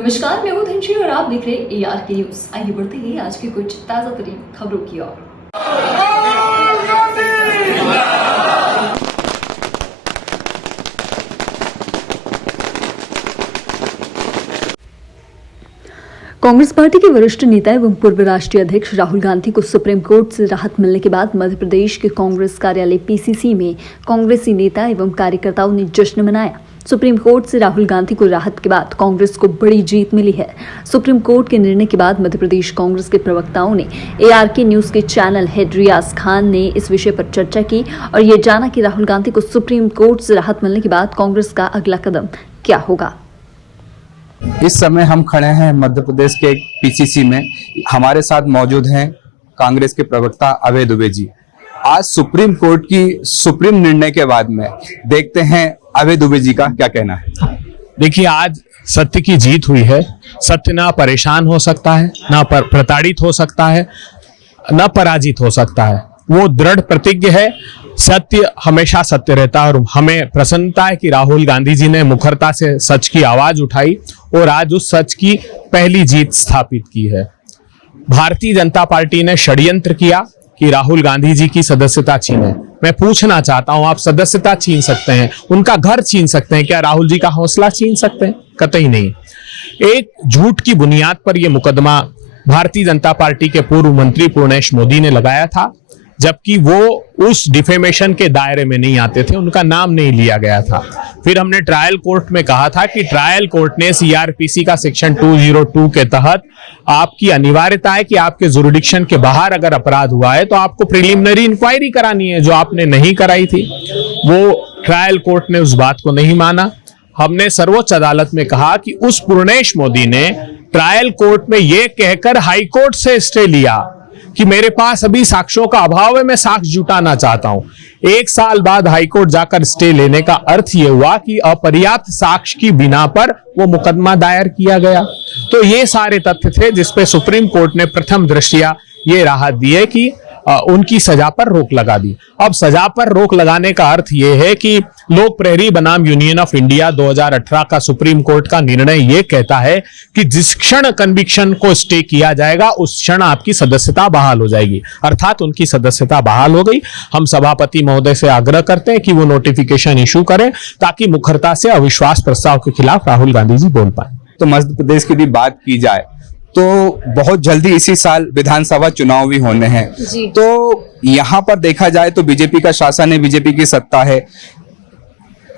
नमस्कार, मैं हूं धनश्री और आप देख रहे हैं ARK न्यूज। आइए बढ़ते हैं आज की कुछ ताजा तरीन खबरों की ओर। कांग्रेस पार्टी के वरिष्ठ नेता एवं पूर्व राष्ट्रीय अध्यक्ष राहुल गांधी को सुप्रीम कोर्ट से राहत मिलने के बाद मध्य प्रदेश के कांग्रेस कार्यालय PCC में कांग्रेसी नेता एवं कार्यकर्ताओं ने जश्न मनाया। सुप्रीम कोर्ट से राहुल गांधी को राहत के बाद कांग्रेस को बड़ी जीत मिली है। सुप्रीम कोर्ट के निर्णय के बाद मध्य प्रदेश कांग्रेस के प्रवक्ताओं ने ARK न्यूज के चैनल हेड रियाज खान ने इस विषय पर चर्चा की और ये जाना कि राहुल गांधी को सुप्रीम कोर्ट से राहत मिलने के बाद कांग्रेस का अगला कदम क्या होगा। इस समय हम खड़े हैं मध्य प्रदेश के PCC में। हमारे साथ मौजूद हैं कांग्रेस के प्रवक्ता अभय दुबे जी। आज सुप्रीम कोर्ट की सुप्रीम निर्णय के बाद में देखते हैं अभय दुबे जी का क्या कहना है। देखिए, आज सत्य की जीत हुई है। सत्य ना परेशान हो सकता है, ना प्रताड़ित हो सकता है, ना पराजित हो सकता है। वो दृढ़ प्रतिज्ञ है। सत्य हमेशा सत्य रहता है और हमें प्रसन्नता है कि राहुल गांधी जी ने मुखरता से सच की आवाज उठाई और आज उस सच की पहली जीत स्थापित की है। भारतीय जनता पार्टी ने षड्यंत्र किया कि राहुल गांधी जी की सदस्यता छीने। मैं पूछना चाहता हूं, आप सदस्यता छीन सकते हैं, उनका घर छीन सकते हैं, क्या राहुल जी का हौसला छीन सकते हैं? कतई नहीं। एक झूठ की बुनियाद पर यह मुकदमा भारतीय जनता पार्टी के पूर्व मंत्री पूर्णेश मोदी ने लगाया था, जबकि वो उस डिफेमेशन के दायरे में नहीं आते थे, उनका नाम नहीं लिया गया था। फिर हमने ट्रायल कोर्ट में कहा था कि ट्रायल कोर्ट ने CRPC का सेक्शन 202 के तहत आपकी अनिवार्यता है कि आपके जुरिडिक्शन के बाहर अगर अपराध हुआ है तो आपको प्रिलिमिनरी इंक्वायरी करानी है, जो आपने नहीं कराई थी। वो ट्रायल कोर्ट ने उस बात को नहीं माना। हमने सर्वोच्च अदालत में कहा कि उस पूर्णेश मोदी ने ट्रायल कोर्ट में यह कहकर हाई कोर्ट से स्टे लिया कि मेरे पास अभी साक्ष्यों का अभाव है, मैं साक्ष्य जुटाना चाहता हूं। 1 साल बाद हाईकोर्ट जाकर स्टे लेने का अर्थ यह हुआ कि अपर्याप्त साक्ष्य की बिना पर वो मुकदमा दायर किया गया। तो ये सारे तथ्य थे जिसपे सुप्रीम कोर्ट ने प्रथम दृष्टया ये राहत दी है कि उनकी सजा पर रोक लगा दी। अब सजा पर रोक लगाने का अर्थ यह है कि लोक प्रहरी बनाम यूनियन ऑफ इंडिया 2018 का सुप्रीम कोर्ट का निर्णय यह कहता है कि जिस क्षण कन्विक्शन को स्टे किया जाएगा उस क्षण आपकी सदस्यता बहाल हो जाएगी। अर्थात उनकी सदस्यता बहाल हो गई। हम सभापति महोदय से आग्रह करते हैं कि वो नोटिफिकेशन इशू करें ताकि मुखरता से अविश्वास प्रस्ताव के खिलाफ राहुल गांधी जी बोल पाए। तो मध्य प्रदेश की भी बात की जाए तो बहुत जल्दी इसी साल विधानसभा चुनाव भी होने हैं। तो यहाँ पर देखा जाए तो बीजेपी का शासन है, बीजेपी की सत्ता है।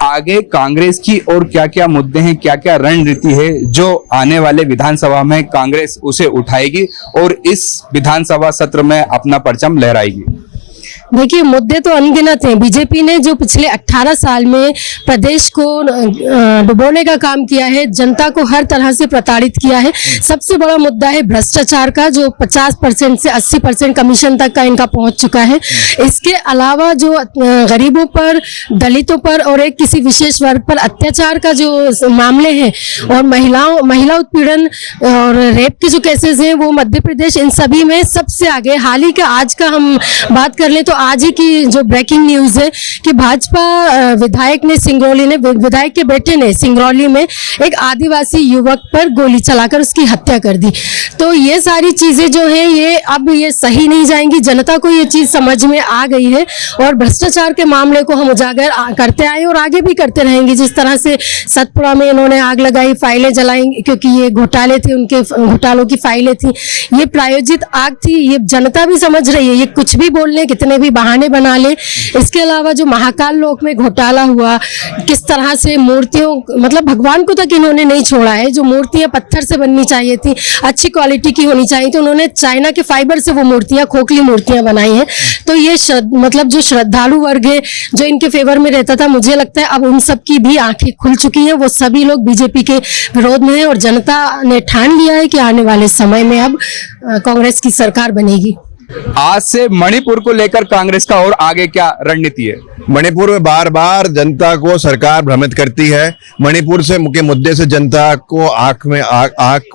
आगे कांग्रेस की और क्या क्या मुद्दे हैं, क्या क्या रणनीति है जो आने वाले विधानसभा में कांग्रेस उसे उठाएगी और इस विधानसभा सत्र में अपना परचम लहराएगी? देखिए, मुद्दे तो अनगिनत हैं। बीजेपी ने जो पिछले 18 साल में प्रदेश को डुबोने का काम किया है, जनता को हर तरह से प्रताड़ित किया है। सबसे बड़ा मुद्दा है भ्रष्टाचार का, जो 50% से 80% कमीशन तक का इनका पहुंच चुका है। इसके अलावा जो गरीबों पर, दलितों पर और एक किसी विशेष वर्ग पर अत्याचार का जो मामले हैं और महिला उत्पीड़न और रेप के जो केसेस हैं, वो मध्य प्रदेश इन सभी में सबसे आगे। हाल ही का आज का हम बात कर लें तो आज ही की जो ब्रेकिंग न्यूज है कि भाजपा विधायक के बेटे ने सिंगरौली में एक आदिवासी युवक पर गोली चलाकर उसकी हत्या कर दी। तो ये सारी चीजें जो है ये अब ये सही नहीं जाएंगी। जनता को ये चीज समझ में आ गई है और भ्रष्टाचार के मामले को हम उजागर करते आए और आगे भी करते रहेंगे। जिस तरह से सतपुड़ा में इन्होंने आग लगाई, फाइलें जलाई क्योंकि ये घोटाले थे, उनके घोटालों की फाइलें थी, ये प्रायोजित आग थी। ये जनता भी समझ रही है। ये कुछ भी बोल लें, कितने भी बहाने बना ले। इसके अलावा जो महाकाल लोक में घोटाला हुआ, किस तरह से मूर्तियों, मतलब भगवान को तक इन्होंने नहीं छोड़ा है। जो मूर्तियां पत्थर से बननी चाहिए थी, अच्छी क्वालिटी की होनी चाहिए थी, उन्होंने चाइना के फाइबर से वो मूर्तियां, खोखली मूर्तियां बनाई हैं। तो ये मतलब जो श्रद्धालु वर्ग है जो इनके फेवर में रहता था, मुझे लगता है अब उन सब की भी आंखें खुल चुकी हैं। वो सभी लोग बीजेपी के विरोध में हैं और जनता ने ठान लिया है कि आने वाले समय में अब कांग्रेस की सरकार बनेगी। आज से मणिपुर को लेकर कांग्रेस का और आगे क्या रणनीति है? मणिपुर में बार बार जनता को सरकार भ्रमित करती है। मणिपुर से मुख्य मुद्दे से जनता को आंख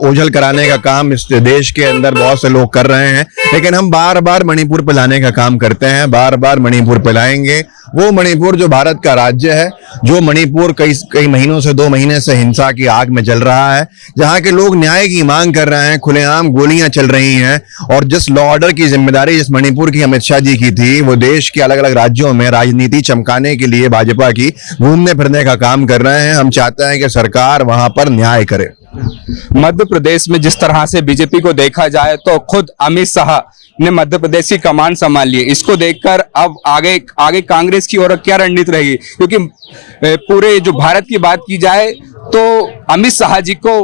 ओझल कराने का काम इस देश के अंदर बहुत से लोग कर रहे हैं, लेकिन हम बार बार मणिपुर पे लाने का काम करते हैं, बार बार मणिपुर पे लाएंगे वो मणिपुर जो भारत का राज्य है, जो मणिपुर कई महीनों से 2 महीने से हिंसा की आग में जल रहा है, जहां के लोग न्याय की मांग कर रहे हैं, खुलेआम गोलियां चल रही हैं। और जिस लॉ ऑर्डर की जिम्मेदारी जिस मणिपुर की अमित शाह जी की थी, वो देश के अलग अलग राज्यों में राजनीति चमकाने के लिए भाजपा की घूमने फिरने का काम कर रहे हैं। हम चाहते हैं कि सरकार वहां पर न्याय करे। मध्य प्रदेश में जिस तरह से बीजेपी को देखा जाए तो खुद अमित शाह ने मध्य प्रदेश की कमान संभाल ली है। इसको देखकर अब आगे कांग्रेस की ओर क्या रणनीति रहेगी? क्योंकि पूरे जो भारत की बात की जाए तो अमित शाह जी को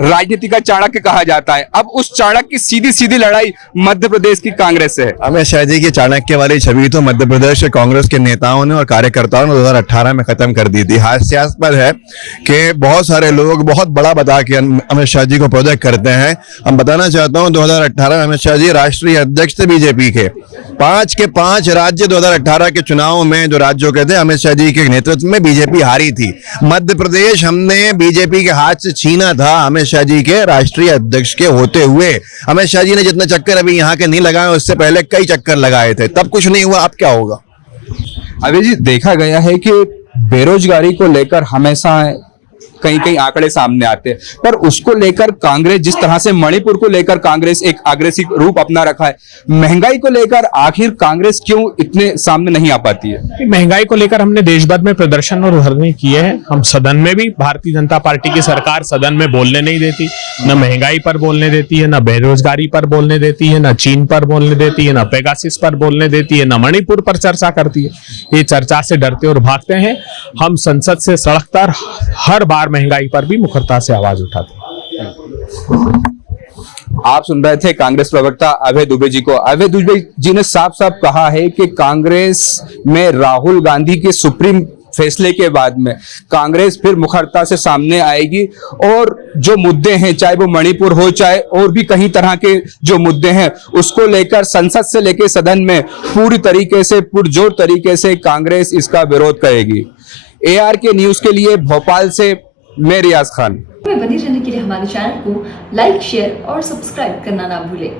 राजनीति का चाणक्य कहा जाता है। अब उस चाणक्य की सीधी सीधी लड़ाई मध्य प्रदेश की कांग्रेस से है। अमित शाह जी की चाणक्य वाली छवि तो मध्य प्रदेश के कांग्रेस के नेताओं ने और कार्यकर्ताओं ने 2018 में खत्म कर दी थी। हास्यास्पद है कि बहुत सारे लोग बहुत बड़ा बता के अमित शाह जी को प्रोजेक्ट करते हैं। हम बताना चाहता हूं 2018 में अमित शाह जी राष्ट्रीय अध्यक्ष थे बीजेपी के। 5 के 5 राज्य 2018 के चुनाव में जो राज्यों के थे, अमित शाह जी के नेतृत्व में बीजेपी हारी थी। मध्य प्रदेश हमने बीजेपी के हाथ से छीना था अमित शाह जी के राष्ट्रीय अध्यक्ष के होते हुए। अमित शाह जी ने जितने चक्कर अभी यहाँ के नहीं लगाए, उससे पहले कई चक्कर लगाए थे, तब कुछ नहीं हुआ। अब क्या होगा? अभी जी देखा गया है कि बेरोजगारी को लेकर हमेशा कई कई आंकड़े सामने आते हैं, पर उसको लेकर कांग्रेस जिस तरह से मणिपुर को लेकर कांग्रेस एक अग्रेसिव रूप अपना रखा है, महंगाई को लेकर आखिर कांग्रेस क्यों इतने सामने नहीं आ पाती है? महंगाई को लेकर हमने देश भर में प्रदर्शन और धरने किए हैं। हम सदन में भी, भारतीय जनता पार्टी की सरकार सदन में बोलने नहीं देती, न महंगाई पर बोलने देती है, न बेरोजगारी पर बोलने देती है, न चीन पर बोलने देती है, न पेगासिस पर बोलने देती है, न मणिपुर पर चर्चा करती है। ये चर्चा से डरते और भागते हैं। हम संसद से सड़क पर हर बार महंगाई पर भी मुखरता से आवाज उठाते हैं। आप सुन रहे थे कांग्रेस प्रवक्ता अभय दुबे जी को। अभय दुबे जी ने साफ साफ कहा है कि कांग्रेस में राहुल गांधी के सुप्रीम फैसले के बाद में कांग्रेस फिर मुखरता से सामने आएगी और जो मुद्दे हैं, चाहे वो मणिपुर हो, चाहे और भी कई तरह के जो मुद्दे हैं, उसको लेकर संसद से लेकर सदन में पूरी तरीके से, पुरजोर तरीके से कांग्रेस इसका विरोध करेगी। ARK न्यूज के लिए भोपाल से मैं रियाज खान। बने रहने के लिए हमारे चैनल को लाइक, शेयर और सब्सक्राइब करना ना भूलें।